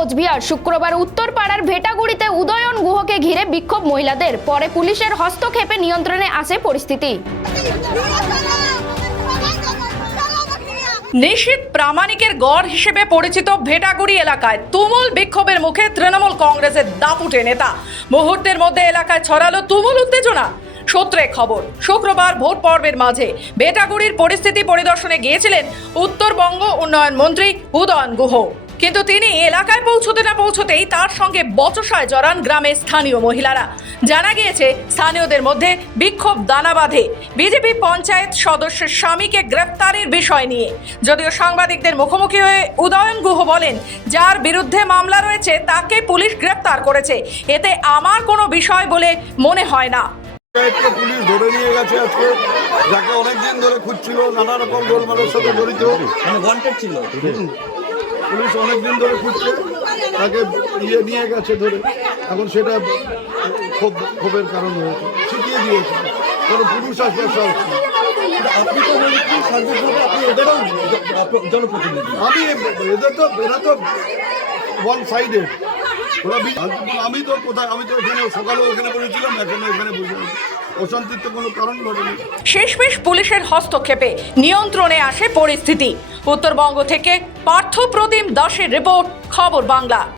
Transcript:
কোচবিহার। শুক্রবার উত্তরপাড়ার ভেটাগুড়িতে উদয়ন গুহকে ঘিরে বিক্ষোভ মহিলাদের, পরে পুলিশের হস্তক্ষেপে নিয়ন্ত্রণে আসে পরিস্থিতি। নিশীথ প্রামাণিকের গড় হিসেবে পরিচিত ভেটাগুড়ি এলাকায় তুমুল বিক্ষোভের মুখে তৃণমূল কংগ্রেসের দাপুটে নেতা। মুহূর্তের মধ্যে এলাকায় ছড়ালো তুমুল উত্তেজনা। সূত্রে খবর, শুক্রবার ভোট পর্বের মাঝে ভেটাগুড়ির পরিস্থিতি পরিদর্শনে গিয়েছিলেন উত্তরবঙ্গ উন্নয়ন মন্ত্রী উদয়ন গুহ, কিন্তু তিনি এলাকায় পৌঁছতে না পৌঁছতেই তার সঙ্গে বচসায় জড়ান গ্রামের স্থানীয় মহিলারা। জানা গিয়েছে, স্থানীয়দের মধ্যে বিক্ষোভ দানা বাঁধে বিজেপি পঞ্চায়েত সদস্যের স্বামীকে গ্রেফতারের বিষয় নিয়ে। যদিও সাংবাদিকদের মুখোমুখি হয়ে উদয়ন গুহ বলেন, যার বিরুদ্ধে মামলা রয়েছে তাকে পুলিশ গ্রেফতার করেছে, এতে আমার কোনো বিষয় বলে মনে হয় না। পুলিশ ধরে নিয়ে গেছে আজকে, যাকে অনেকদিন ধরে খুঁজছিল, নানা রকম গোলমালের সাথে জড়িত ছিল। পুলিশ অনেকদিন ধরে খুঁজছে, তাকে নিয়ে গেছে ধরে। এখন সেটা ক্ষোভের কারণ হয়েছে, শিখিয়ে দিয়েছে, কোনো পুরুষ আসবে সব। আপনি তো আপনি এদেরও জনপ্রতিনিধি। এরা তো ওয়ান সাইডেড। আমি তো এখানে সকালেও এখানে বসেছিলাম, এখনো এখানে বসে আছি। অশান্তির তো কোনো কারণ ঘটেনি। শেষমেশ পুলিশের হস্তক্ষেপে নিয়ন্ত্রণে আসে পরিস্থিতি। উত্তরবঙ্গ থেকে পার্থ প্রতিম দাসের রিপোর্ট, খবর বাংলা।